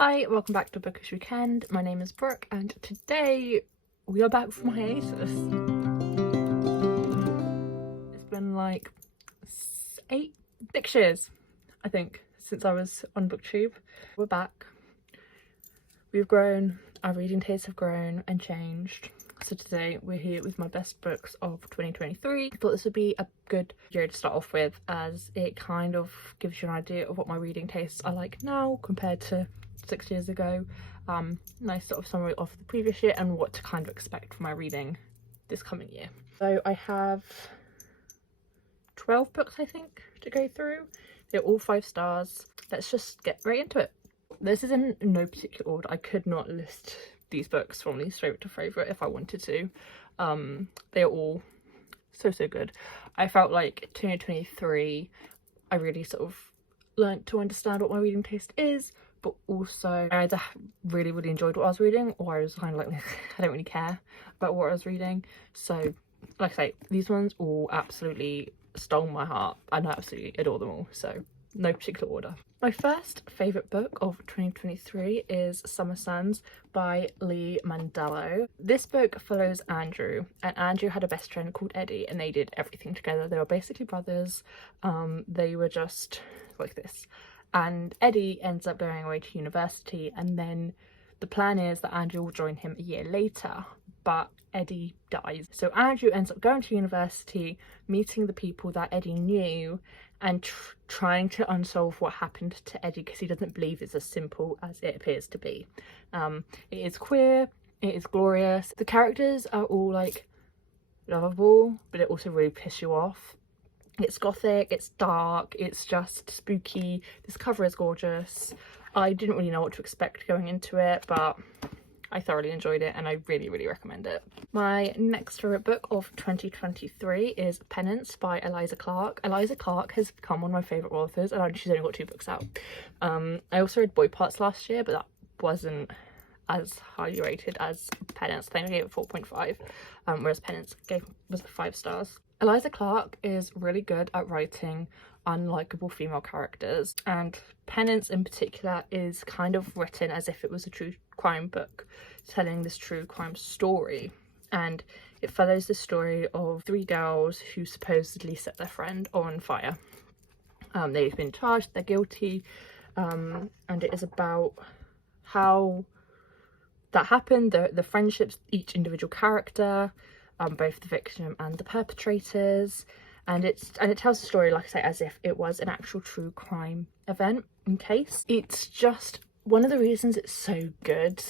Hi, welcome back to Bookish Weekend. My name is Brooke and today we are back from hiatus. It's been like 6 years, I think, since I was on BookTube. We're back. We've grown, our reading tastes have grown and changed. So today we're here with my best books of 2023. I thought this would be a good year to start off with, as it kind of gives you an idea of what my reading tastes are like now compared to 6 years ago. Nice sort of summary of the previous year and what to kind of expect from my reading this coming year. So I have 12 books I think to go through. They're all 5 stars. Let's just get right into it. This is in no particular order. I could not list these books from least favourite to favourite if I wanted to. They're all so good. I felt like 2023 I really sort of learnt to understand what my reading taste is, but also I either really enjoyed what I was reading or I was kind of like I don't really care about what I was reading. So like I say, these ones all absolutely stole my heart and I absolutely adore them all, so no particular order. My first favourite book of 2023 is Summer Suns by Lee Mandello. This book follows Andrew, and Andrew had a best friend called Eddie and they did everything together. They were basically brothers. They were just like this. And Eddie ends up going away to university, and then the plan is that Andrew will join him a year later, but Eddie dies. So Andrew ends up going to university, meeting the people that Eddie knew, and trying to unsolve what happened to Eddie, because he doesn't believe it's as simple as it appears to be. It is queer, it is glorious. The characters are all like lovable, but it also really piss you off. It's gothic, it's dark, it's just spooky. This cover is gorgeous. I didn't really know what to expect going into it, but I thoroughly enjoyed it and I really recommend it. My next favourite book of 2023 is Penance by Eliza Clark. Eliza Clark has become one of my favourite authors, and she's only got 2 books out. I also read Boy Parts last year, but that wasn't as highly rated as Penance. I think I gave it 4.5, whereas Penance was 5 stars. Eliza Clark is really good at writing unlikable female characters, and Penance in particular is kind of written as if it was a true crime book telling this true crime story, and it follows the story of 3 girls who supposedly set their friend on fire. They've been charged, they're guilty, and it is about how that happened, the friendships, each individual character, both the victim and the perpetrators, and it tells the story, like I say, as if it was an actual true crime event and case. It's just one of the reasons it's so good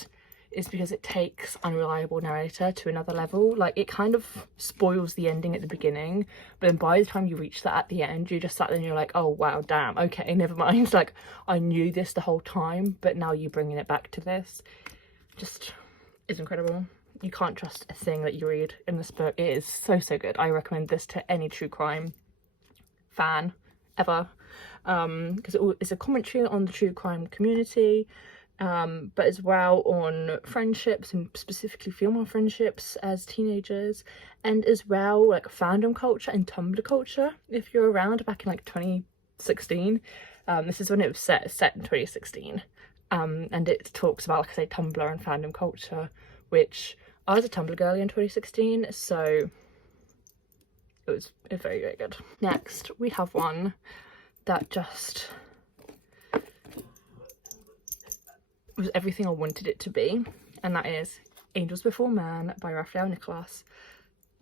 is because it takes unreliable narrator to another level. Like, it kind of spoils the ending at the beginning, but then by the time you reach that at the end, you're just sat there and you're like, oh wow, damn, okay, never mind. Like, I knew this the whole time, but now you're bringing it back to this. Just is incredible. You can't trust a thing that you read in this book. It is so good. I recommend this to any true crime fan ever, because it's a commentary on the true crime community, but as well on friendships, and specifically female friendships as teenagers, and as well like fandom culture and Tumblr culture. If you're around back in like 2016, this is when it was set in 2016, and it talks about, like I say, Tumblr and fandom culture, which I was a Tumblr girly in 2016, so it was very good. Next, we have one that just was everything I wanted it to be, and that is Angels Before Man by Raphael Nicolas.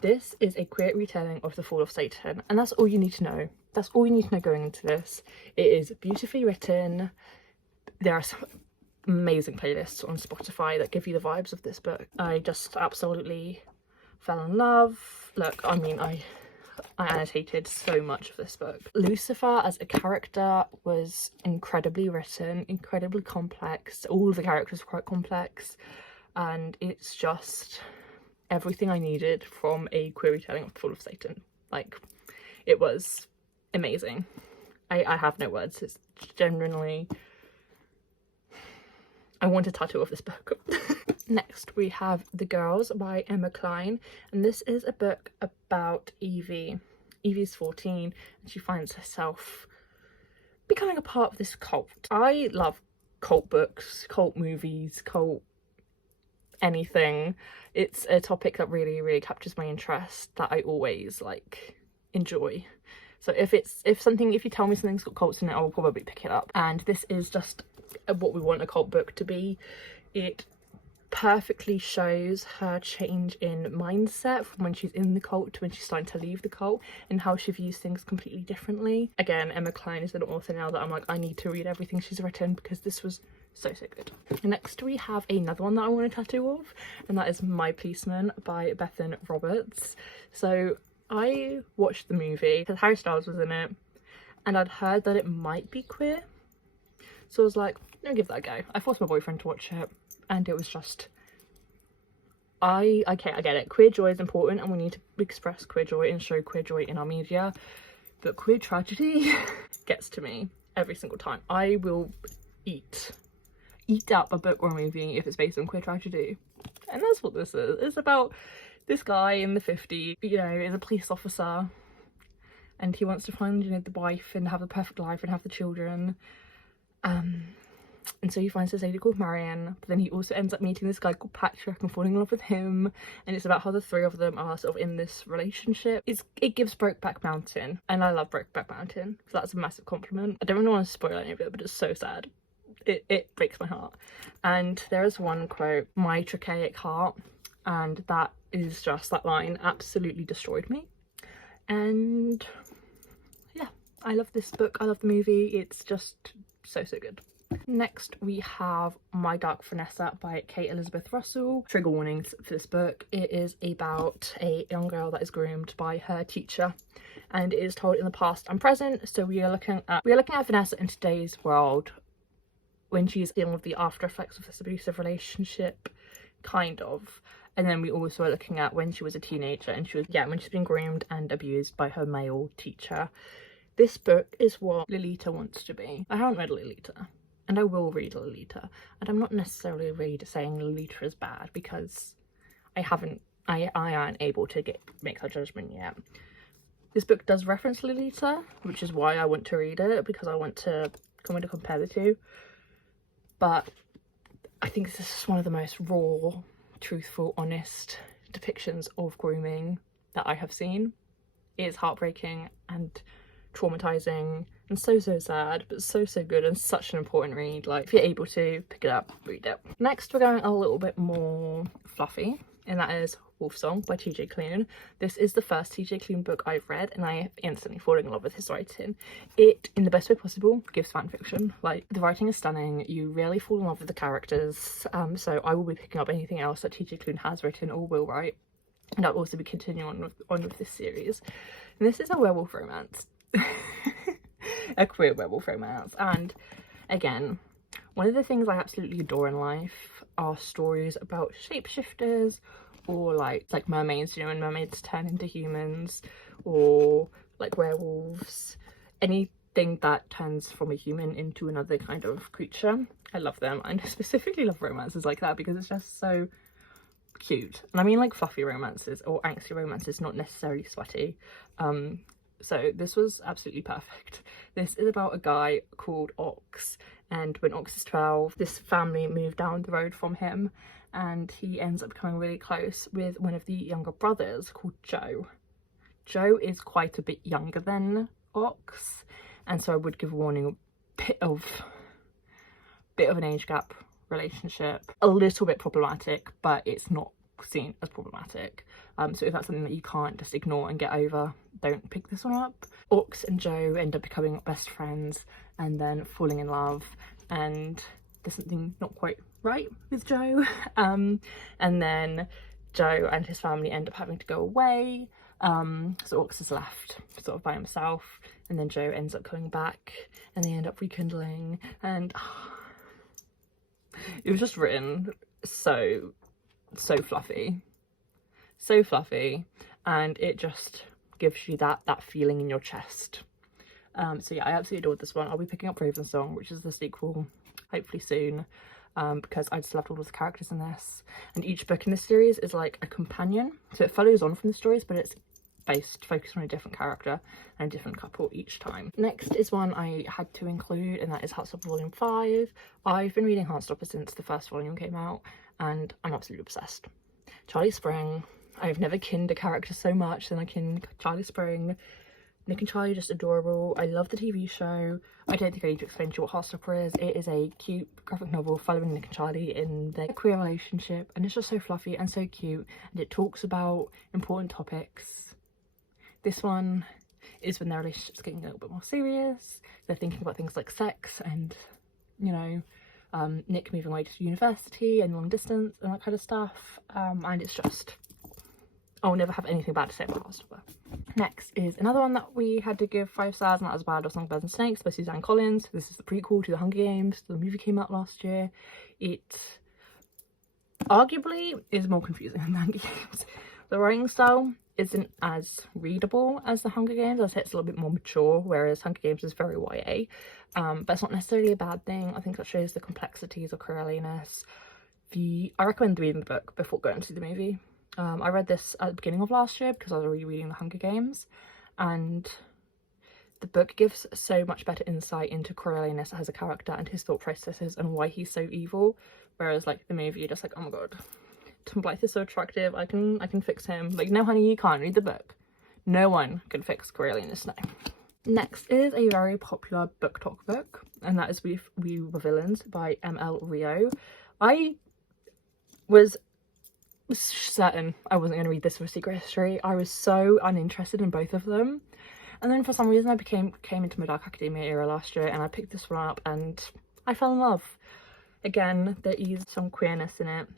This is a queer retelling of The Fall of Satan, and that's all you need to know. That's all you need to know going into this. It is beautifully written. There are some amazing playlists on Spotify that give you the vibes of this book. I just absolutely fell in love. Look, I mean, I annotated so much of this book. Lucifer as a character was incredibly written, incredibly complex. All of the characters were quite complex, and it's just everything I needed from a queer retelling of The Fall of Satan. Like, it was amazing. I have no words. It's genuinely, I want a tattoo of this book. Next, we have The Girls by Emma Cline, and this is a book about Evie. Evie's 14 and she finds herself becoming a part of this cult. I love cult books, cult movies, cult anything. It's a topic that really, really captures my interest, that I always like enjoy. So if you tell me something's got cults in it, I will probably pick it up. And this is just what we want a cult book to be. It perfectly shows her change in mindset from when she's in the cult to when she's starting to leave the cult, and how she views things completely differently. Again, Emma Cline is an author now that I'm like, I need to read everything she's written, because this was so good. Next we have another one that I want a tattoo of, and that is My Policeman by Bethan Roberts. So I watched the movie because Harry Styles was in it, and I'd heard that it might be queer, so I was like, let me give that a go. I forced my boyfriend to watch it, and it was just, I get it, queer joy is important and we need to express queer joy and show queer joy in our media, but queer tragedy gets to me every single time. I will eat up a book or a movie if it's based on queer tragedy, and that's what this is. It's about this guy in the 50s, you know, is a police officer, and he wants to find, you know, the wife and have the perfect life and have the children. And so he finds this lady called Marion, but then he also ends up meeting this guy called Patrick and falling in love with him, and it's about how the three of them are sort of in this relationship. It gives Brokeback Mountain, and I love Brokeback Mountain, so that's a massive compliment. I don't really want to spoil any of it, but it's so sad. It breaks my heart. And there is one quote, "My archaic heart," and that is just, that line absolutely destroyed me. And yeah, I love this book, I love the movie, it's just so good. Next we have My Dark Finessa by Kate Elizabeth Russell. Trigger warnings for this book. It is about a young girl that is groomed by her teacher, and it is told in the past and present. So we are looking at Vanessa in today's world, when she's dealing with the after effects of this abusive relationship, kind of. And then we also are looking at when she was a teenager, and when she's been groomed and abused by her male teacher. This book is what Lolita wants to be. I haven't read Lolita, and I will read Lolita, and I'm not necessarily saying Lolita is bad, because I aren't able to make that judgment yet. This book does reference Lolita, which is why I want to read it, because I want to compare the two. But I think this is one of the most raw, truthful, honest depictions of grooming that I have seen. It is heartbreaking and traumatizing and so sad, but so good, and such an important read. Like, if you're able to pick it up, read it. Next we're going a little bit more fluffy, and that is Wolfsong by TJ Klune. This is the first TJ Klune book I've read, and I instantly falling in love with his writing. It, in the best way possible, gives fan fiction. Like, the writing is stunning, you really fall in love with the characters, so I will be picking up anything else that TJ Klune has written or will write, and I'll also be continuing on with this series. And this is a werewolf romance. A queer werewolf romance. And again, one of the things I absolutely adore in life are stories about shapeshifters, or like mermaids, you know, when mermaids turn into humans, or like werewolves, anything that turns from a human into another kind of creature. I love them, and I specifically love romances like that because it's just so cute. And I mean, like, fluffy romances or angsty romances, not necessarily sweaty. So this was absolutely perfect. This is about a guy called Ox, and when Ox is 12, this family moved down the road from him, and he ends up becoming really close with one of the younger brothers called Joe. Joe is quite a bit younger than Ox, and so I would give a warning, a bit of an age gap relationship. A little bit problematic, but it's not seen as problematic. So if that's something that you can't just ignore and get over, don't pick this one up. Ox and Joe end up becoming best friends and then falling in love, and there's something not quite right with Joe. And then Joe and his family end up having to go away. So Ox is left sort of by himself, and then Joe ends up coming back, and they end up rekindling, and it was just written so fluffy, and it just gives you that feeling in your chest. So yeah, I absolutely adored this one. I'll be picking up Wolfsong, which is the sequel, hopefully soon, because I just loved all of the characters in this, and each book in this series is like a companion, so it follows on from the stories, but it's focused on a different character and a different couple each time. Next is one I had to include, and that is Heartstopper Volume 5. I've been reading Heartstopper since the first volume came out, and I'm absolutely obsessed. Charlie Spring. I've never kinned a character so much than I kin Charlie Spring. Nick and Charlie are just adorable. I love the TV show. I don't think I need to explain to you what Heartstopper is. It is a cute graphic novel following Nick and Charlie in their queer relationship, and it's just so fluffy and so cute, and it talks about important topics. This one is when their relationship's getting a little bit more serious. They're thinking about things like sex and, you know, Nick moving away to university and long distance and that kind of stuff. And it's just, I'll never have anything bad to say about Heartstopper. Next is another one that we had to give 5 stars, and that was Ballad of Songbirds and Snakes by Suzanne Collins. This is the prequel to The Hunger Games. The movie came out last year. It arguably is more confusing than The Hunger Games. The writing style isn't as readable as The Hunger Games. I'd say it's a little bit more mature, whereas Hunger Games is very YA. But it's not necessarily a bad thing. I think that shows the complexities of queer allianess. I recommend reading the book before going to see the movie. I read this at the beginning of last year because I was rereading The Hunger Games, and the book gives so much better insight into Coriolanus as a character and his thought processes and why he's so evil, whereas like the movie you're just like, oh my god, Tom Blythe is so attractive, I can fix him. Like, no honey, you can't. Read the book. No one can fix Coriolanus now. Next is a very popular book talk book, and that is We Were Villains by ML Rio. I was certain I wasn't going to read this for a secret history. I was so uninterested in both of them, and then for some reason I came into my Dark Academia era last year, and I picked this one up and I fell in love. Again, there is some queerness in it,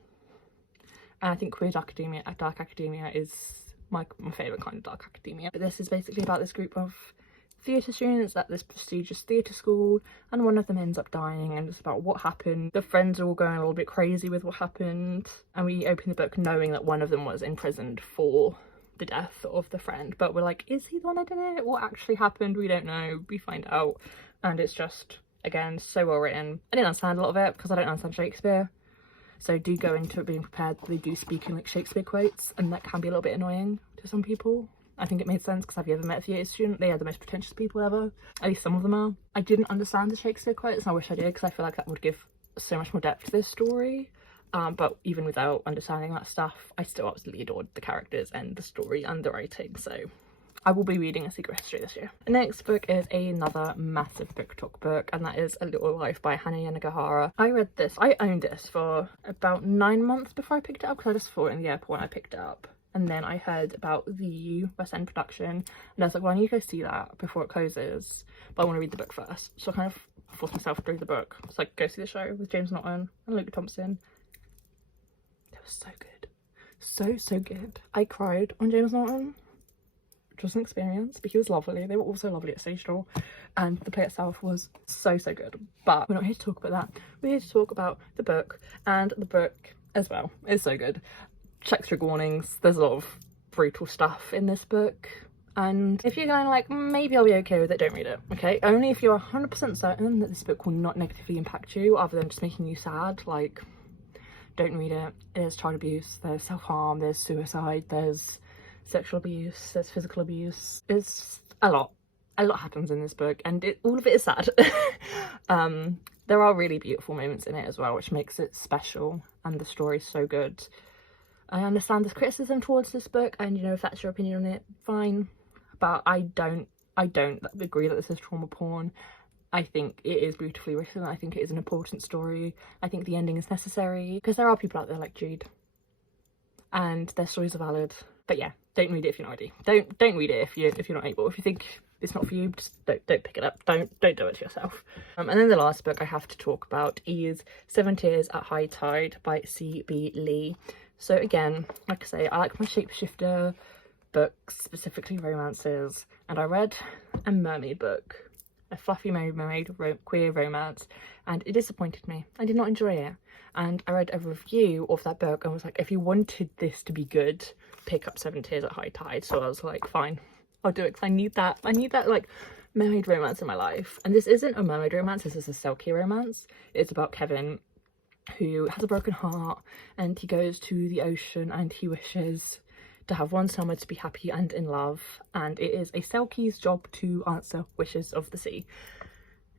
and I think queer Dark Academia is my favourite kind of Dark Academia. But this is basically about this group of theatre students at this prestigious theatre school, and one of them ends up dying, and it's about what happened. The friends are all going a little bit crazy with what happened, and we open the book knowing that one of them was imprisoned for the death of the friend, but we're like, is he the one that did it? What actually happened? We don't know. We find out, and it's just, again, so well written. I didn't understand a lot of it because I don't understand Shakespeare, so do go into it being prepared. They do speak in like Shakespeare quotes, and that can be a little bit annoying to some people. I think it made sense because have you ever met a theatre student? They are the most pretentious people ever. At least some of them are. I didn't understand the Shakespeare quotes, and I wish I did because I feel like that would give so much more depth to this story. But even without understanding that stuff, I still absolutely adored the characters and the story and the writing. So I will be reading A Secret History this year. The next book is another massive book talk book, and that is A Little Life by Hannah Yanagihara. I read this, I owned this for about 9 months before I picked it up because I just saw it in the airport when I picked it up. And then I heard about the West End production, and I was like, well, I need to go see that before it closes, but I want to read the book first. So I kind of forced myself to read the book. It's like, go see the show with James Naughton and Luke Thompson. It was so good. So good. I cried on James Naughton, which was an experience, but he was lovely. They were also lovely at Stage Door, and the play itself was so good. But we're not here to talk about that. We're here to talk about the book, and the book as well is so good. Check trigger warnings. There's a lot of brutal stuff in this book, and if you're going like, maybe I'll be okay with it, don't read it, okay? Only if you're 100% certain that this book will not negatively impact you other than just making you sad, like, don't read it. There's child abuse, there's self-harm, there's suicide, there's sexual abuse, there's physical abuse. It's a lot happens in this book, and all of it is sad. There are really beautiful moments in it as well, which makes it special, and the story's so good. I understand there's criticism towards this book, and you know, if that's your opinion on it, fine, but I don't agree that this is trauma porn. I think it is beautifully written. I think it is an important story. I think the ending is necessary because there are people out there like Jude, and their stories are valid. But yeah, don't read it if you're not ready. Don't read it if you're not able. If you think it's not for you, just don't pick it up. Don't do it to yourself. And then the last book I have to talk about is 7 Tears at High Tide by C.B. Lee. So again, like I say, I like my shapeshifter books, specifically romances, and I read a mermaid book, a fluffy mermaid queer romance, and it disappointed me. I did not enjoy it. And I read a review of that book and was like, if you wanted this to be good, pick up 7 Tears at High Tide. So I was like, fine, I'll do it because I need that like mermaid romance in my life. And this isn't a mermaid romance, this is a Selkie romance. It's about Kevin, who has a broken heart, and he goes to the ocean and he wishes to have one summer to be happy and in love, and it is a Selkie's job to answer wishes of the sea.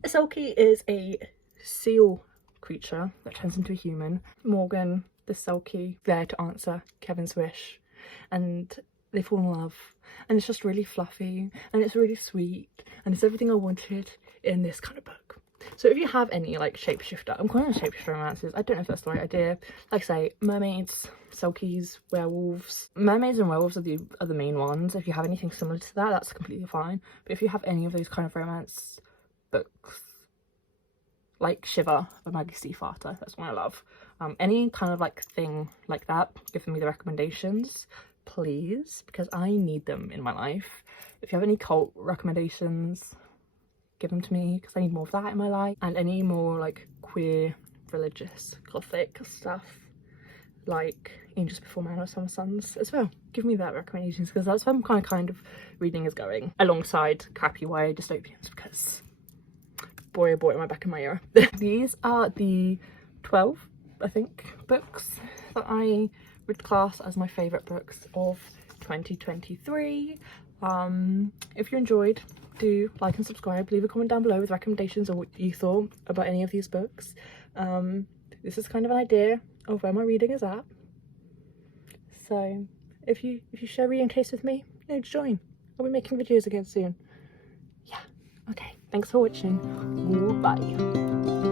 A Selkie is a seal creature that turns into a human. Morgan, the Selkie, there to answer Kevin's wish, and they fall in love, and it's just really fluffy and it's really sweet and it's everything I wanted in this kind of book. So if you have any like shapeshifter, I'm calling them shapeshifter romances, I don't know if that's the right idea. Like I say, mermaids, Selkies, werewolves. Mermaids and werewolves are the main ones. If you have anything similar to that, that's completely fine. But if you have any of those kind of romance books, like Shiver by Maggie Stiefvater, that's one I love. Any kind of like thing like that, give me the recommendations, please, because I need them in my life. If you have any cult recommendations, give them to me, because I need more of that in my life. And any more like queer, religious, gothic stuff, like Angels Before Man or Summer Suns as well. Give me that recommendations, because that's where I'm kind of reading is going, alongside crappy YA dystopians, because boy oh boy am I back in my era. These are the 12, I think, books that I would class as my favourite books of 2023. If you enjoyed, do like and subscribe, leave a comment down below with recommendations or what you thought about any of these books. This is kind of an idea of where my reading is at, so if you share reading taste with me, you know, join. I'll be making videos again soon. Yeah, okay, thanks for watching. Goodbye.